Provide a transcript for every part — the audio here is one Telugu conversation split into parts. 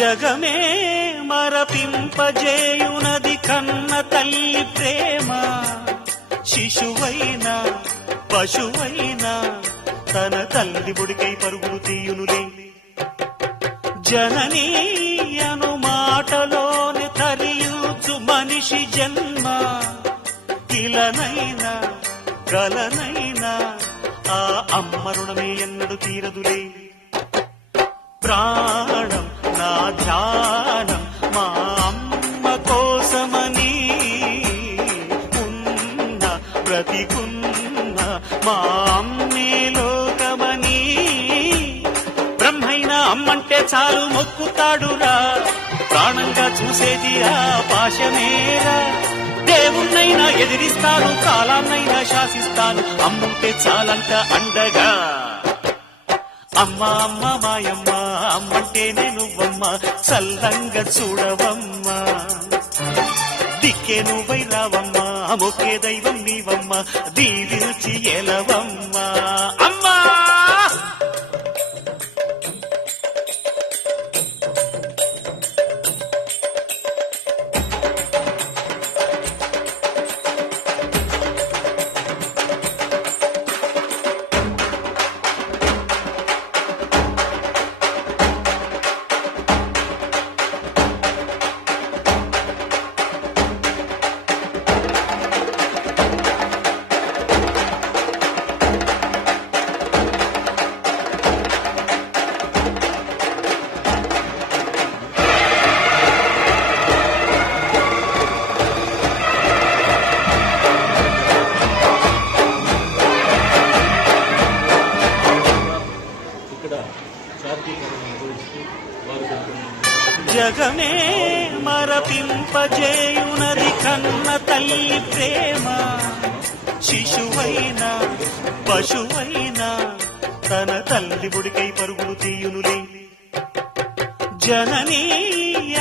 జగమే మరపింపజేయునది కన్న తల్లి ప్రేమ. శిశువైనా పశువైనా తన తల్లి బుడికై పరుగులు తీయునులే. జననీ అను మాటలోని తరియుచు మనిషి జన్మ. ఇలనైనా గలనైనా ఆ అమ్మ రుణమే ఎన్నడు తీరదులే. ప్రాణం నా ధ్యానం మా అమ్మ కోసమని ఉన్న బ్రతికున్న మా అమ్మే లోకమని. బ్రహ్మైనా అమ్మంటే చాలు మొక్కుతాడురా, ప్రాణంగా చూసేది ఆ పాశమేరా. దేవుణ్ణైనా ఎదిరిస్తాను, కాలాన్నైనా శాసిస్తాను, అమ్ముంటే చాలంట అండగా. అమ్మ అమ్మ మాయమ్మ అమ్మంటేనే నువ్వమ్మ, చల్లంగా చూడవమ్మా. దిక్కే నువ్వై రావమ్మా, మొక్కే దైవం నీవమ్మ, దీవిల్చి ఎలవమ్మా. అమ్మా జగమే మరపింపజేయునది కన్న తల్లి ప్రేమ. శిశువైనా పశువైనా తన తల్లి బుడికై పరుగులు తీయునులే. జననీ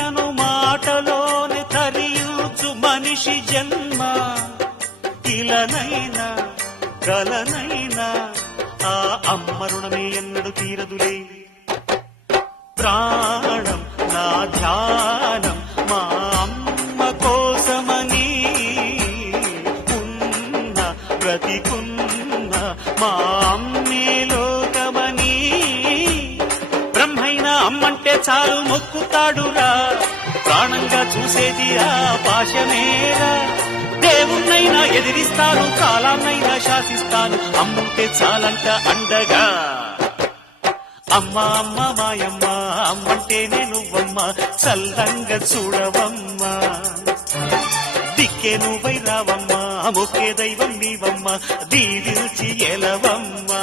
అను మాటలోని తరియుచు మనిషి జన్మ. ఇలనైనా గలనైనా ఆ అమ్మ రుణమే ఎన్నడు తీరదులే. ప్రాణం నా ధ్యానం మా అమ్మ కోసమని ఉన్న బ్రతికున్న మా అమ్మే లోకమని. బ్రహ్మైనా అమ్మంటే చాలు మొక్కుతాడురా, ప్రాణంగా చూసేది ఆ పాశమేరా. దేవుణ్ణైనా ఎదిరిస్తాను, కాలాన్నైనా శాసిస్తాను, అమ్ముంటే చాలంట అండగా. అమ్మ అమ్మ మాయమ్మ అమ్మంటేనే నువ్వమ్మ, చల్లంగా చూడవమ్మా. దిక్కే నువ్వై రావమ్మా, మొక్కే దైవం నీవమ్మ, దీవిల్చి ఎలవమ్మా.